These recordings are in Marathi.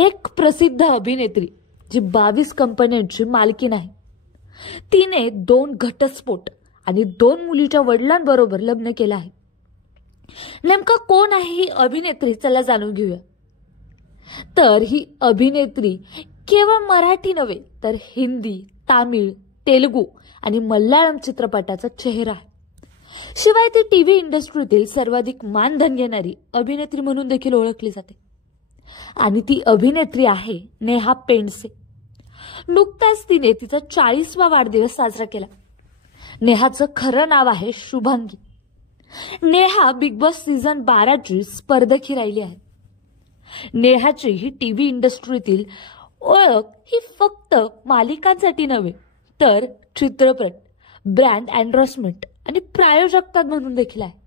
एक प्रसिद्ध अभिनेत्री जी 22 कंपन्यांची मालकीण आहे. तिने 2 घटस्फोट आणि 2 मुलीच्या वडिलांबरोबर लग्न केलं आहे. नेमकं कोण आहे ही अभिनेत्री, चला जाणून घेऊया. तर ही अभिनेत्री केवळ मराठी नव्हे तर हिंदी, तामिळ, तेलुगू आणि मल्याळम चित्रपटाचा चेहरा आहे. शिवाय ती टीव्ही इंडस्ट्रीतील सर्वाधिक मानधन घेणारी अभिनेत्री म्हणून देखील ओळखली जाते. आणि ती अभिनेत्री आहे नेहा पेंडसे. नुकताच तिने तिचा 40वा वाढदिवस साजरा केला. नेहाचं खरं नाव आहे Shubhangi. Neha Bigg Boss season 12ची स्पर्धकी राहिली आहे. नेहाची ही टीव्ही इंडस्ट्रीतील ओळख ही फक्त मालिकांसाठी नव्हे तर चित्रपट, ब्रँड एंडोर्समेंट आणि प्रायोजकता म्हणून देखील आहे.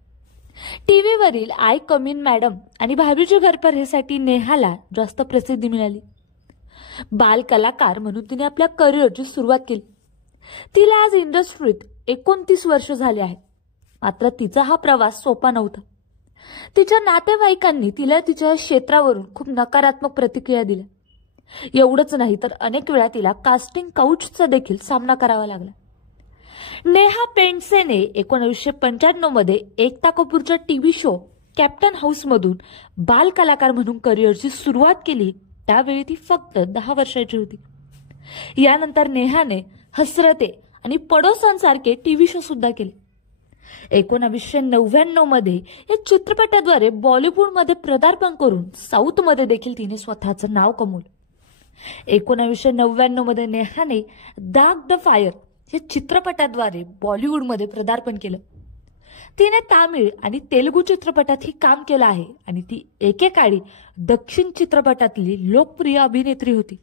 टीव्हीवरील आय कम इन मॅडम आणि भाभीजी घर पर हेसाठी नेहाला जास्त प्रसिद्धी मिळाली. बाल कलाकार म्हणून तिने आपल्या करिअरची सुरुवात केली. तिला आज इंडस्ट्रीत 29 वर्ष झाले आहेत. मात्र तिचा हा प्रवास सोपा नव्हता. तिच्या नातेवाईकांनी तिला तिच्या क्षेत्रावरून खूप नकारात्मक प्रतिक्रिया दिल्या. एवढंच नाही तर अनेक वेळा तिला कास्टिंग काउचचा देखील सामना करावा लागला. नेहा पेंडसेने 1995 मध्ये एकता कपूरच्या टीव्ही शो कॅप्टन हाऊस मधून बाल कलाकार म्हणून करिअरची सुरुवात केली. त्यावेळी ती फक्त 10 वर्षाची होती. यानंतर नेहाने हसरते आणि पडोसनसारखे टीव्ही शो सुद्धा केले. 1999 मध्ये या चित्रपटाद्वारे बॉलिवूडमध्ये पदार्पण करून साऊथमध्ये देखील तिने स्वतःचं नाव कमवलं. 1999 मध्ये नेहाने दाग द फायर या चित्रपटाद्वारे बॉलिवूडमध्ये पदार्पण केलं. तिने तामिळ आणि तेलुगू चित्रपटातही काम केलं आहे आणि ती एकेकाळी दक्षिण चित्रपटातली लोकप्रिय अभिनेत्री होती.